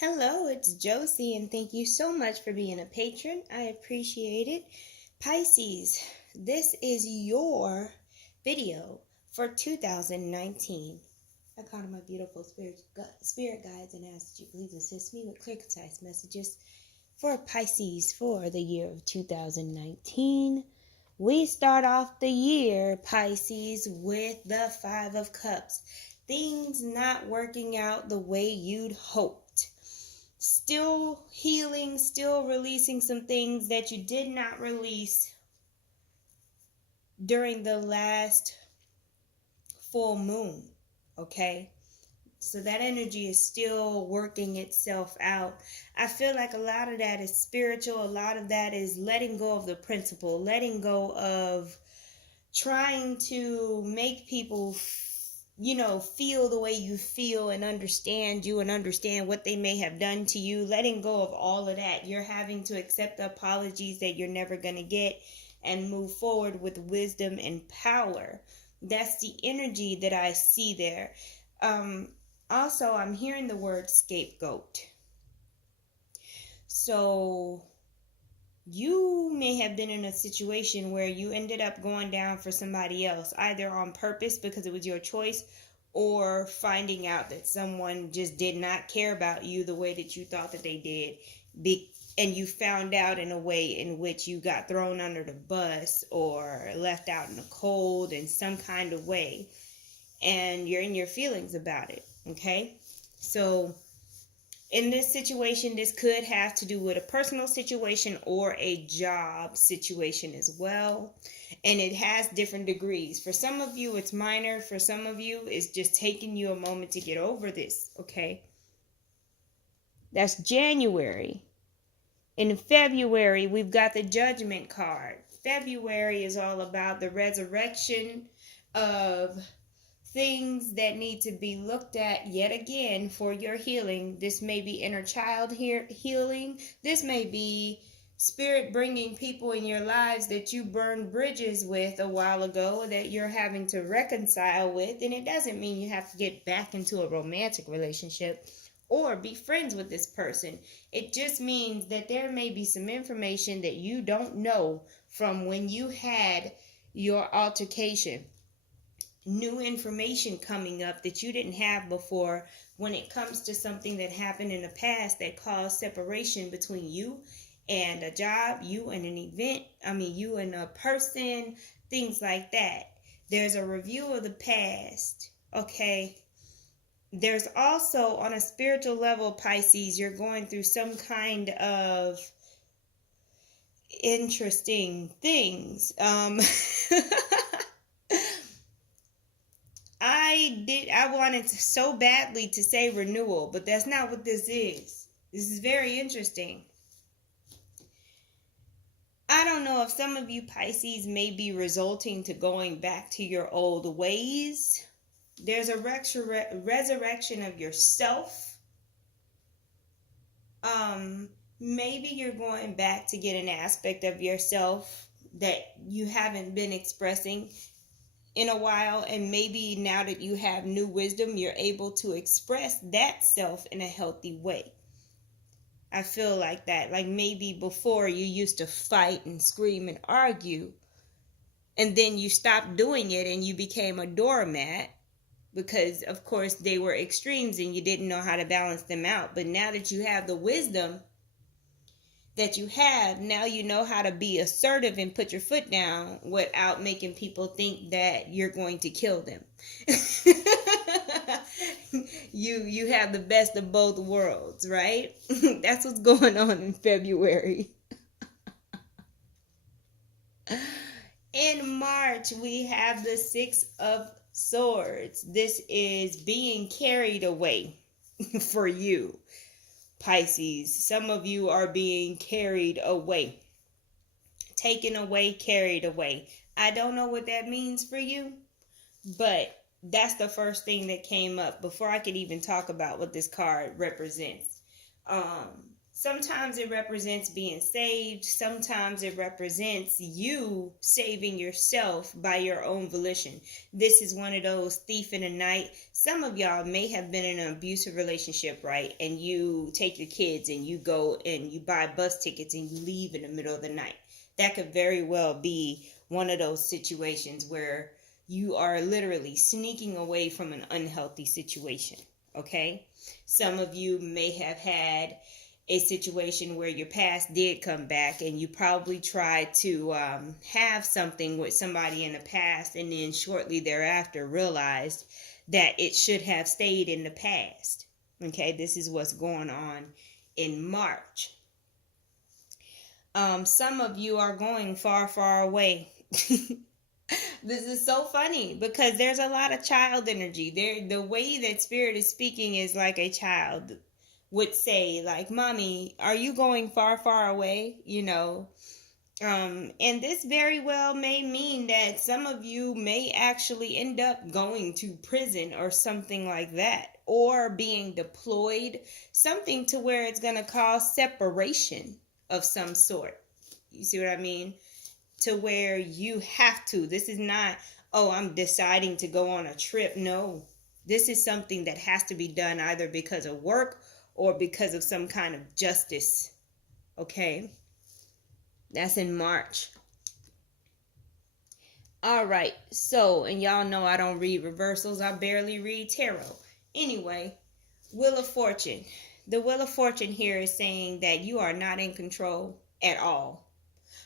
Hello, it's Josie, and thank you so much for being a patron. I appreciate it. Pisces, this is your video for 2019. I call on my beautiful spirit guides and ask that you please assist me with clear, concise messages for Pisces for the year of 2019. We start off the year, Pisces, with the Five of Cups. Things not working out the way you'd hoped. Still healing, still releasing some things that you did not release during the last full moon, okay? So that energy is still working itself out. I feel like a lot of that is spiritual. A lot of that is letting go of the principle, letting go of trying to make people feel the way you feel and understand you and understand what they may have done to you. Letting go of all of that. You're having to accept the apologies that you're never going to get and move forward with wisdom and power. That's the energy that I see there. Also, I'm hearing the word scapegoat. So you may have been in a situation where you ended up going down for somebody else, either on purpose because it was your choice, or finding out that someone just did not care about you the way that you thought that they did, and you found out in a way in which you got thrown under the bus or left out in the cold in some kind of way, and you're in your feelings about it, okay? So in this situation, this could have to do with a personal situation or a job situation as well. And it has different degrees. For some of you, it's minor. For some of you, it's just taking you a moment to get over this, okay? That's January. In February, we've got the Judgment card. February is all about the resurrection of things that need to be looked at yet again for your healing. This may be inner child healing. This may be spirit bringing people in your lives that you burned bridges with a while ago that you're having to reconcile with. And it doesn't mean you have to get back into a romantic relationship or be friends with this person. It just means that there may be some information that you don't know from when you had your altercation. New information coming up that you didn't have before when it comes to something that happened in the past that caused separation between you and a job, you and an event, you and a person, things like that. There's a review of the past, okay? There's also, on a spiritual level, Pisces, you're going through some kind of interesting things. I wanted so badly to say renewal, but that's not what this is. This is very interesting. I don't know if some of you Pisces may be resulting to going back to your old ways. There's a resurrection of yourself. Maybe you're going back to get an aspect of yourself that you haven't been expressing in a while, and maybe now that you have new wisdom, you're able to express that self in a healthy way. I feel like that. Like maybe before you used to fight and scream and argue, and then you stopped doing it and you became a doormat because, of course, they were extremes and you didn't know how to balance them out. But now that you have the wisdom that you have, now you know how to be assertive and put your foot down without making people think that you're going to kill them. You have the best of both worlds, right? That's what's going on in February. In March, we have the Six of Swords. This is being carried away for you, Pisces. Some of you are being carried away. Taken away, carried away. I don't know what that means for you, but that's the first thing that came up before I could even talk about what this card represents. Sometimes it represents being saved. Sometimes it represents you saving yourself by your own volition. This is one of those thief in the night. Some of y'all may have been in an abusive relationship, right? And you take your kids and you go and you buy bus tickets and you leave in the middle of the night. That could very well be one of those situations where you are literally sneaking away from an unhealthy situation, okay? Some of you may have had a situation where your past did come back and you probably tried to have something with somebody in the past and then shortly thereafter realized that it should have stayed in the past. Okay, this is what's going on in March. Some of you are going far, far away. This is so funny because there's a lot of child energy. The way that Spirit is speaking is like a child would say, like, Mommy, are you going far, far away? And this very well may mean that some of you may actually end up going to prison or something like that, or being deployed, something to where it's going to cause separation of some sort. You see what I mean? To where you have to. This is not, oh, I'm deciding to go on a trip. No, this is something that has to be done either because of work or because of some kind of justice. Okay? That's in March. All right. So, and y'all know I don't read reversals. I barely read tarot. Anyway, Wheel of Fortune. The Wheel of Fortune here is saying that you are not in control at all.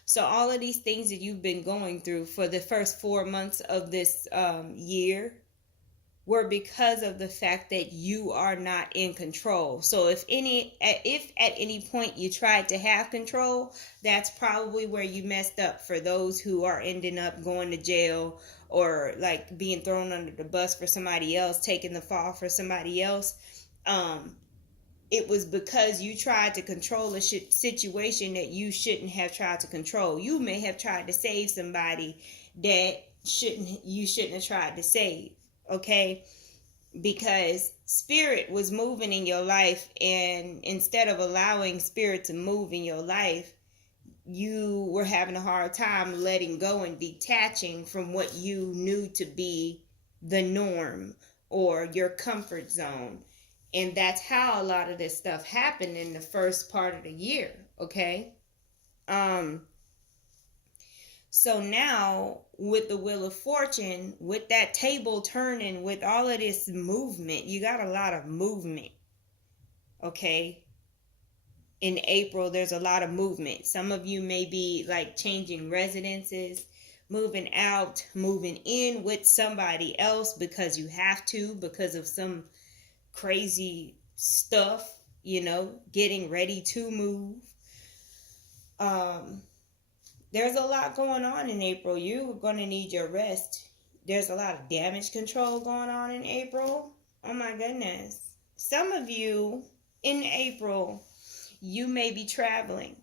So all of these things that you've been going through for the first 4 months of this year were because of the fact that you are not in control. So if at any point you tried to have control, that's probably where you messed up. For those who are ending up going to jail or like being thrown under the bus for somebody else, taking the fall for somebody else, it was because you tried to control a situation that you shouldn't have tried to control. You may have tried to save somebody that you shouldn't have tried to save. Okay, because Spirit was moving in your life, and instead of allowing Spirit to move in your life, you were having a hard time letting go and detaching from what you knew to be the norm or your comfort zone. And that's how a lot of this stuff happened in the first part of the year. Okay. So now with the Wheel of Fortune, with that table turning, with all of this movement, you got a lot of movement. Okay. In April, there's a lot of movement. Some of you may be like changing residences, moving out, moving in with somebody else because you have to, because of some crazy stuff, getting ready to move. There's a lot going on in April. You're going to need your rest. There's a lot of damage control going on in April. Oh my goodness. Some of you in April, you may be traveling.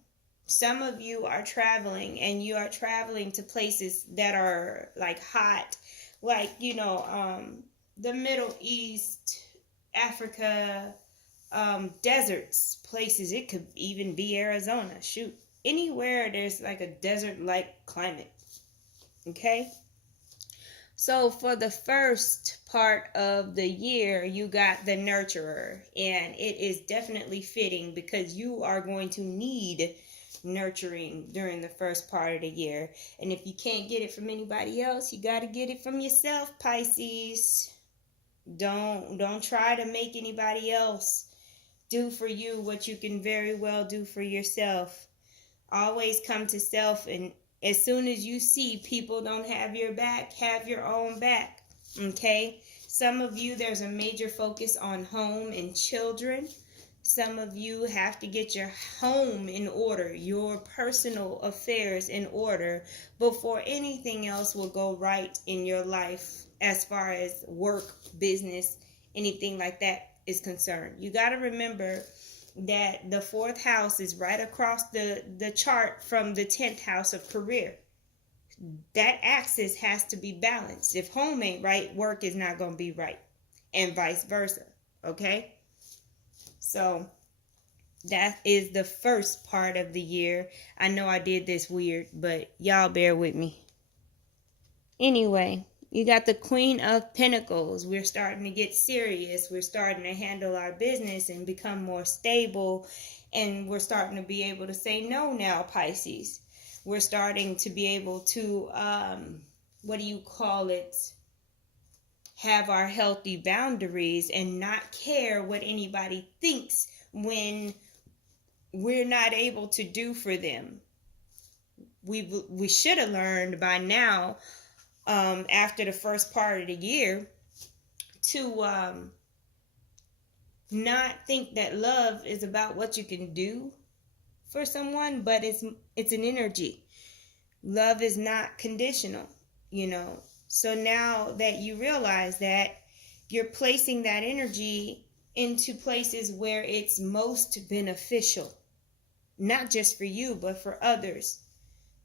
Some of you are traveling, and you are traveling to places that are like hot, like, the Middle East, Africa, deserts, places. It could even be Arizona. Shoot. Anywhere there's like a desert-like climate. Okay? So for the first part of the year, you got the nurturer. And it is definitely fitting because you are going to need nurturing during the first part of the year. And if you can't get it from anybody else, you got to get it from yourself, Pisces. Don't try to make anybody else do for you what you can very well do for yourself. Always come to self, and as soon as you see people don't have your back, have your own back. Okay? Some of you, there's a major focus on home and children. Some of you have to get your home in order, your personal affairs in order before anything else will go right in your life as far as work, business, anything like that is concerned. You got to remember that the 4th house is right across the chart from the 10th house of career. That axis has to be balanced. If home ain't right, work is not going to be right, and vice versa. Okay? So That is the first part of the year. I know I did this weird, but y'all bear with me. Anyway, you got the Queen of Pentacles. We're starting to get serious. We're starting to handle our business and become more stable. And we're starting to be able to say no now, Pisces. We're starting to be able to, what do you call it? Have our healthy boundaries and not care what anybody thinks when we're not able to do for them. We should have learned by now, after the first part of the year, to not think that love is about what you can do for someone, but it's an energy. Love is not conditional, you know. So now that you realize that, you're placing that energy into places where it's most beneficial, not just for you, but for others.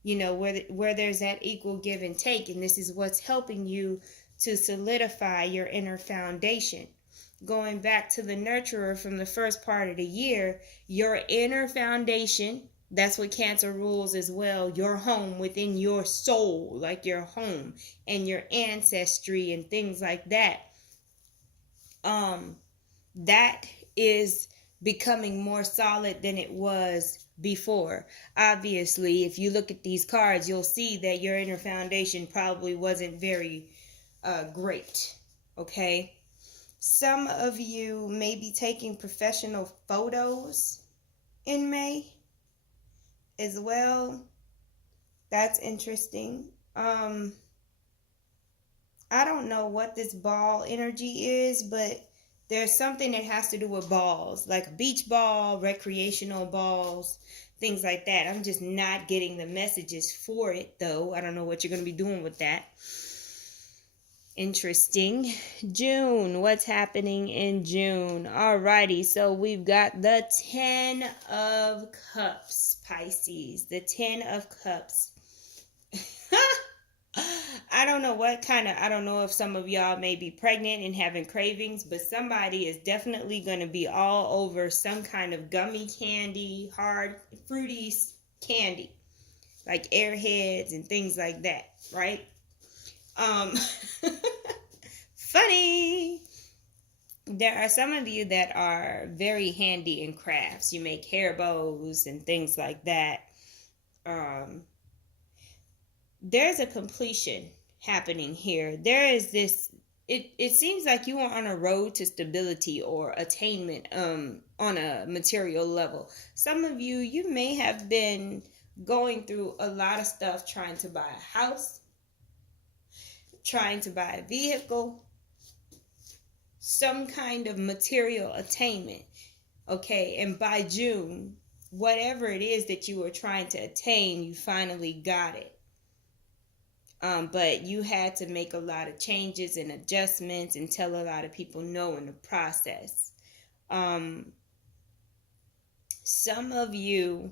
You know, where there's that equal give and take, and this is what's helping you to solidify your inner foundation. Going back to the nurturer from the first part of the year, your inner foundation, that's what Cancer rules as well. Your home within your soul, like your home and your ancestry and things like that. That is becoming more solid than it was before. Obviously, if you look at these cards, you'll see that your inner foundation probably wasn't very great. Okay? Some of you may be taking professional photos in May as well. That's interesting. I don't know what this ball energy is, but there's something that has to do with balls, like a beach ball, recreational balls, things like that. I'm just not getting the messages for it, though. I don't know what you're going to be doing with that. Interesting. June. What's happening in June? Alrighty, so we've got the 10 of Cups, Pisces. The 10 of Cups. I don't know if some of y'all may be pregnant and having cravings, but somebody is definitely going to be all over some kind of gummy candy, hard, fruity candy, like Airheads and things like that, right? Funny. There are some of you that are very handy in crafts. You make hair bows and things like that. There's a completion happening here. There is this, it seems like you are on a road to stability or attainment on a material level. Some of you may have been going through a lot of stuff, trying to buy a house, trying to buy a vehicle, some kind of material attainment. Okay, and by June, whatever it is that you were trying to attain, you finally got it. But you had to make a lot of changes and adjustments and tell a lot of people no in the process. Some of you,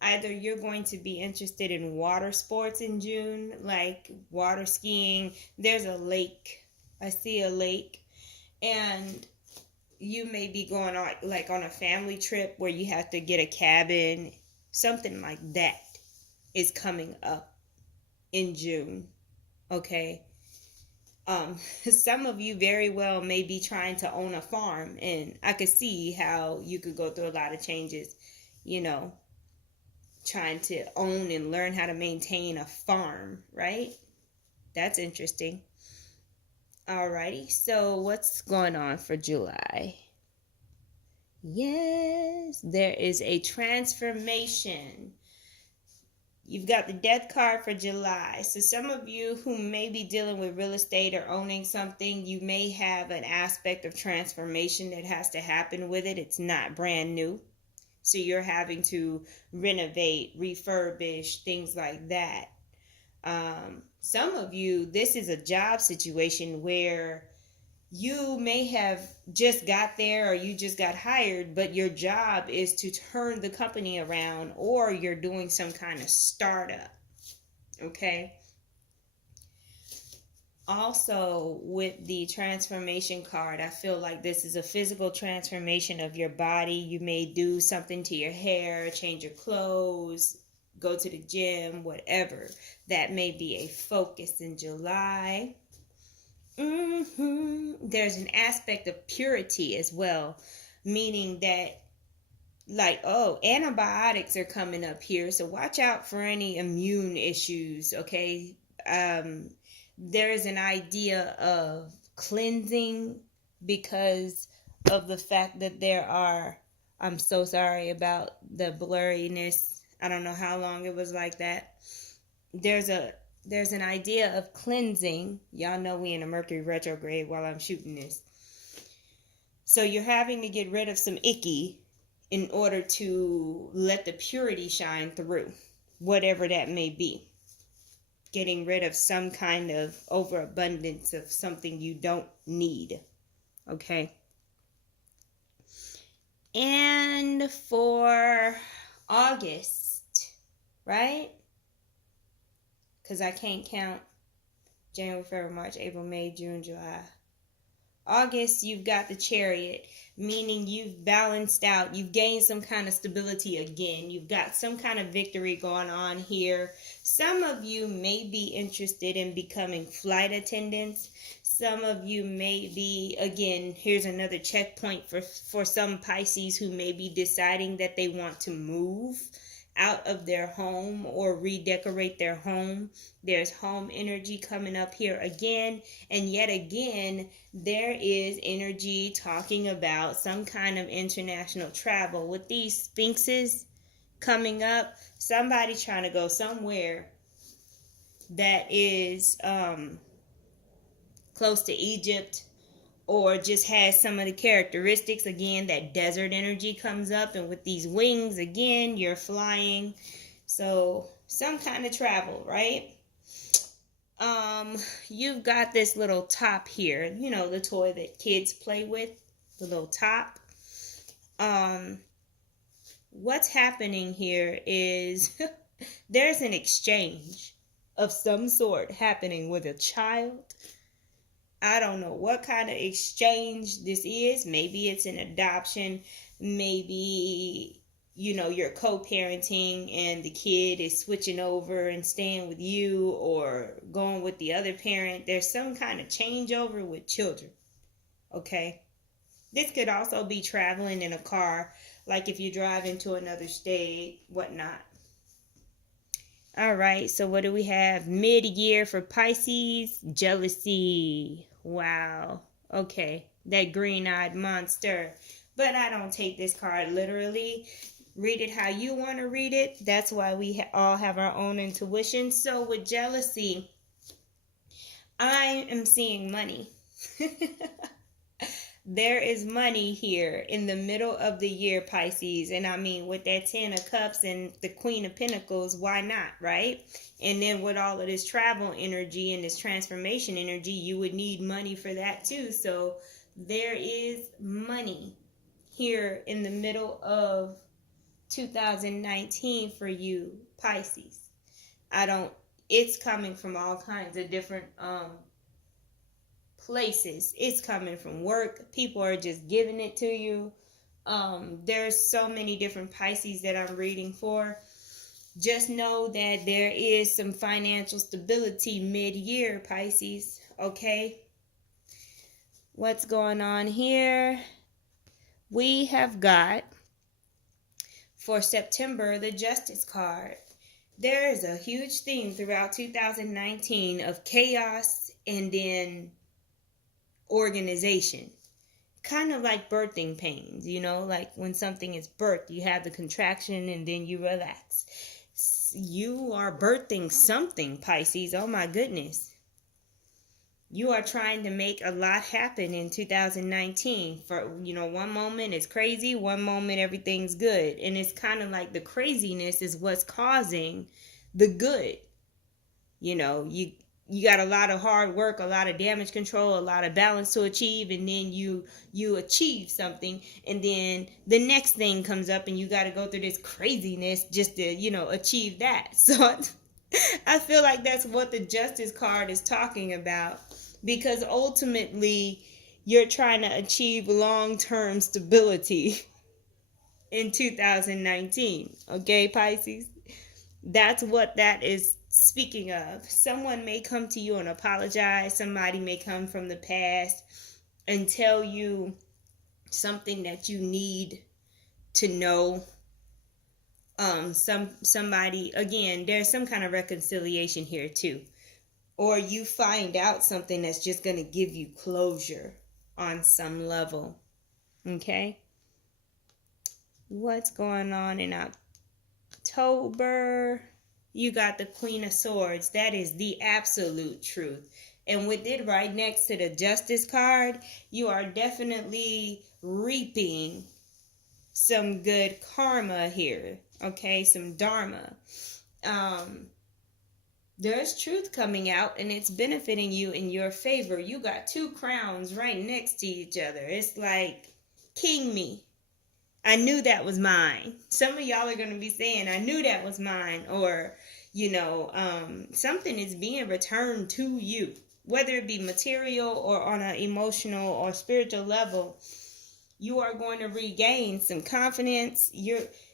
either you're going to be interested in water sports in June, like water skiing. There's a lake. I see a lake. And you may be going on like on a family trip where you have to get a cabin. Something like that is coming up in June. Okay. Some of you very well may be trying to own a farm, and I could see how you could go through a lot of changes, you know, trying to own and learn how to maintain a farm, right? That's interesting. Alrighty, so what's going on for July? Yes, there is a transformation. You've got the Death card for July. So some of you who may be dealing with real estate or owning something, you may have an aspect of transformation that has to happen with it. It's not brand new. So you're having to renovate, refurbish, things like that. Some of you, this is a job situation where you may have just got there or you just got hired, but your job is to turn the company around, or you're doing some kind of startup. Okay. Also, with the transformation card, I feel like this is a physical transformation of your body. You may do something to your hair, change your clothes, go to the gym, whatever. That may be a focus in July. There's an aspect of purity as well, meaning that, like, oh, antibiotics are coming up here, so watch out for any immune issues, okay? There's an idea of cleansing because of the fact that there are, I'm so sorry about the blurriness. I don't know how long it was like that. There's an idea of cleansing. Y'all know we in a Mercury retrograde while I'm shooting this. So you're having to get rid of some icky in order to let the purity shine through, whatever that may be. Getting rid of some kind of overabundance of something you don't need. Okay. And for August, right? Because I can't count January, February, March, April, May, June, July. August, you've got the Chariot, meaning you've balanced out, you've gained some kind of stability again. You've got some kind of victory going on here. Some of you may be interested in becoming flight attendants. Some of you may be, again, here's another checkpoint for some Pisces who may be deciding that they want to move out of their home or redecorate their home. There's home energy coming up here again, and yet again there is energy talking about some kind of international travel. With these sphinxes coming up, somebody trying to go somewhere that is close to Egypt, or just has some of the characteristics. Again, that desert energy comes up, and with these wings, again, you're flying. So some kind of travel, right? You've got this little top here, you know, the toy that kids play with, the little top. What's happening here is there's an exchange of some sort happening with a child. I don't know what kind of exchange this is. Maybe it's an adoption. Maybe, you know, you're co-parenting and the kid is switching over and staying with you or going with the other parent. There's some kind of changeover with children. Okay? This could also be traveling in a car, like if you're driving to another state, whatnot. All right, so what do we have? Mid-year for Pisces, jealousy. Wow. Okay, that green-eyed monster. But I don't take this card literally. Read it how you want to read it. That's why we all have our own intuition. So with jealousy, I am seeing money. There is money here in the middle of the year, Pisces. And I mean, with that 10 of Cups and the Queen of Pentacles, why not, right? And then with all of this travel energy and this transformation energy, you would need money for that too. So there is money here in the middle of 2019 for you, Pisces. It's coming from all kinds of different places. It's coming from work. People are just giving it to you. There's so many different Pisces that I'm reading for. Just know that there is some financial stability mid-year, Pisces. Okay? What's going on here? We have got, for September, the Justice card. There is a huge theme throughout 2019 of chaos and then organization, kind of like birthing pains, you know, like when something is birthed, you have the contraction and then you relax. You are birthing something, Pisces. Oh my goodness. You are trying to make a lot happen in 2019. For, you know, one moment it's crazy, one moment everything's good, and it's kind of like the craziness is what's causing the good. You know, you got a lot of hard work, a lot of damage control, a lot of balance to achieve, and then you achieve something, and then the next thing comes up and you got to go through this craziness just to, you know, achieve that. So I feel like that's what the Justice card is talking about, because ultimately you're trying to achieve long-term stability in 2019. Okay, Pisces? That's what that is speaking of. Someone may come to you and apologize. Somebody may come from the past and tell you something that you need to know. Somebody, again, there's some kind of reconciliation here too. Or you find out something that's just going to give you closure on some level. Okay? What's going on in October? You got the Queen of Swords. That is the absolute truth. And with it right next to the Justice card, you are definitely reaping some good karma here. Okay, some dharma. There's truth coming out and it's benefiting you in your favor. You got two crowns right next to each other. It's like, king me. I knew that was mine. Some of y'all are going to be saying, I knew that was mine. Or, something is being returned to you. Whether it be material or on an emotional or spiritual level, you are going to regain some confidence.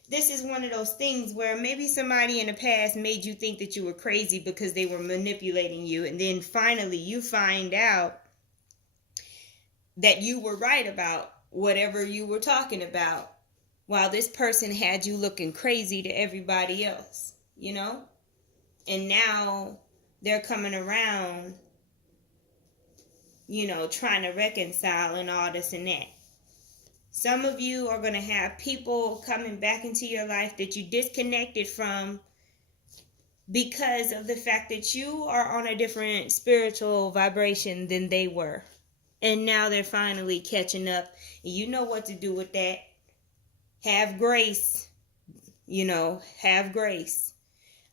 This is one of those things where maybe somebody in the past made you think that you were crazy because they were manipulating you. And then finally you find out that you were right about whatever you were talking about, while this person had you looking crazy to everybody else, And now they're coming around, trying to reconcile and all this and that. Some of you are going to have people coming back into your life that you disconnected from because of the fact that you are on a different spiritual vibration than they were. And now they're finally catching up. And you know what to do with that. Have grace. Have grace.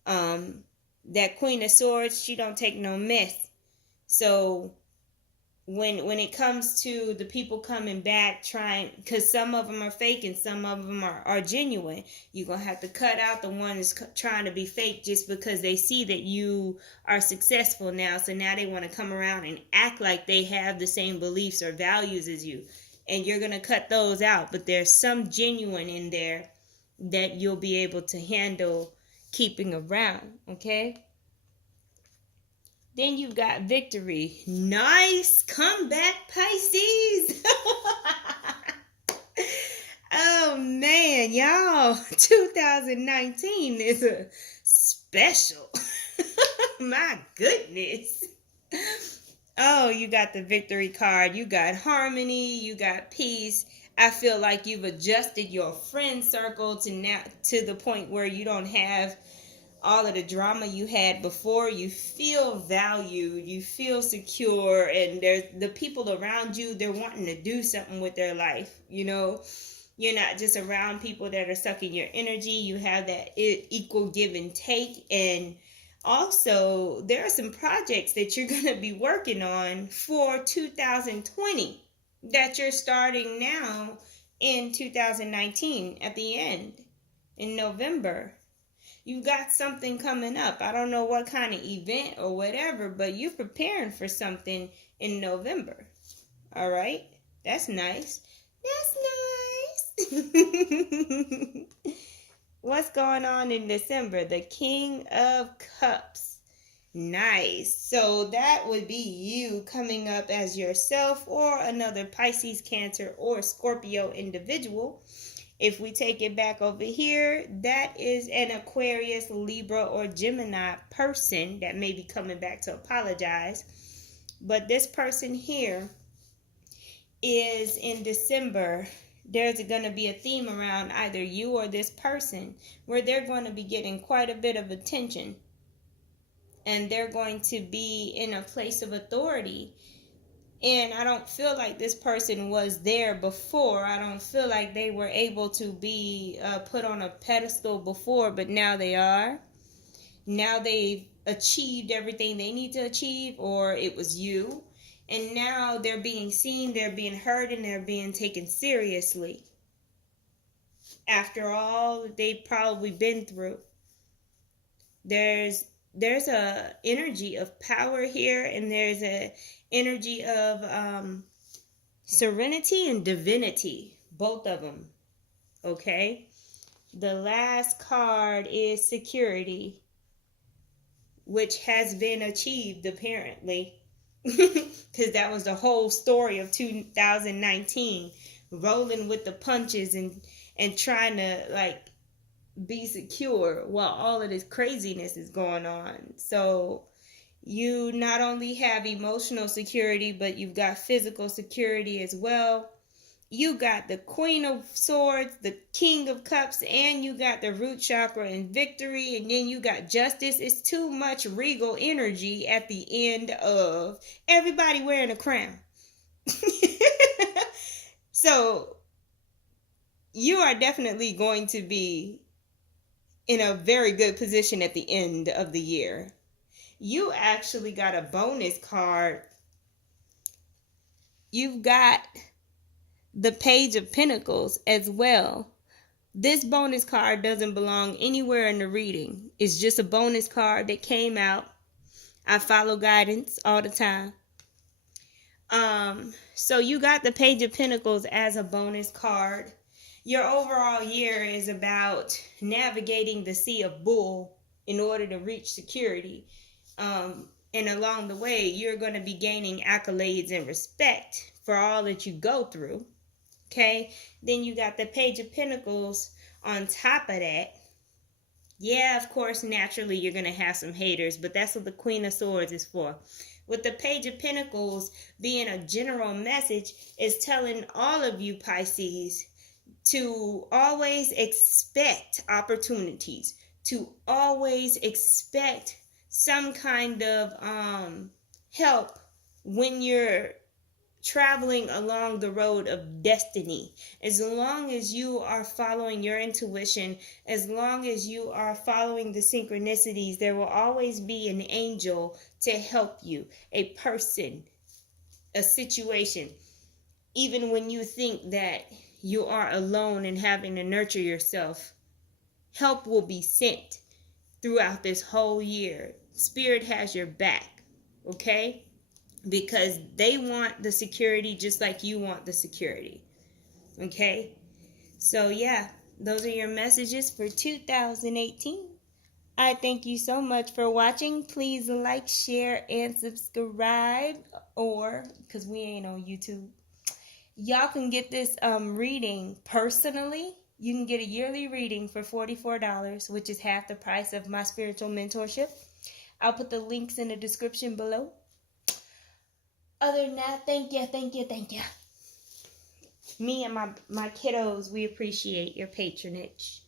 That Queen of Swords, she don't take no mess. So when it comes to the people coming back trying, because some of them are fake and some of them are genuine, you're going to have to cut out the one that's trying to be fake just because they see that you are successful now. So now they want to come around and act like they have the same beliefs or values as you. And you're going to cut those out. But there's some genuine in there that you'll be able to handle keeping around. Okay? Then you've got victory. Nice comeback, Pisces. Oh, man, y'all. 2019 is a special. My goodness. Oh, you got the victory card. You got harmony. You got peace. I feel like you've adjusted your friend circle to the point where you don't have all of the drama you had before. You feel valued, you feel secure, and there's the people around you, they're wanting to do something with their life. You're not just around people that are sucking your energy. You have that equal give and take. And also there are some projects that you're going to be working on for 2020 that you're starting now in 2019 at the end in November. You've got something coming up. I don't know what kind of event or whatever, but you're preparing for something in November. All right? That's nice. That's nice. What's going on in December? The King of Cups. Nice. So that would be you coming up as yourself or another Pisces, Cancer, or Scorpio individual. If we take it back over here, that is an Aquarius, Libra, or Gemini person that may be coming back to apologize. But this person here is in December. There's going to be a theme around either you or this person where they're going to be getting quite a bit of attention. And they're going to be in a place of authority. And I don't feel like this person was there before. I don't feel like they were able to be put on a pedestal before, but now they are. Now they've achieved everything they need to achieve, or it was you. And now they're being seen, they're being heard, and they're being taken seriously. After all that they've probably been through. There's there's a energy of power here, and there's a energy of serenity and divinity, both of them. Okay, the last card is security, which has been achieved apparently, because that was the whole story of 2019, rolling with the punches and trying to like be secure while all of this craziness is going on. So you not only have emotional security, but you've got physical security as well. You got the Queen of Swords, the King of Cups, and you got the root chakra and victory, and then you got justice. It's too much regal energy at the end of everybody wearing a crown. So you are definitely going to be in a very good position at the end of the year. You actually got a bonus card. You've got the Page of Pentacles as well. This bonus card doesn't belong anywhere in the reading. It's just a bonus card that came out. I follow guidance all the time. So you got the Page of Pentacles as a bonus card. Your overall year is about navigating the Sea of Bull in order to reach security. And along the way, you're going to be gaining accolades and respect for all that you go through. Okay, then you got the Page of Pentacles on top of that. Yeah, of course, naturally you're going to have some haters, but that's what the Queen of Swords is for. With the Page of Pentacles being a general message, is telling all of you Pisces to always expect opportunities, to always expect some kind of help when you're traveling along the road of destiny. As long as you are following your intuition, as long as you are following the synchronicities, there will always be an angel to help you, a person, a situation. Even when you think that you are alone and having to nurture yourself, help will be sent throughout this whole year. Spirit has your back, okay? Because they want the security just like you want the security. Okay? So yeah, those are your messages for 2018. I thank you so much for watching. Please like, share, and subscribe. Or, because we ain't on YouTube, y'all can get this reading personally. You can get a yearly reading for $44, which is half the price of my spiritual mentorship. I'll put the links in the description below. Other than that, thank you. Me and my kiddos, we appreciate your patronage.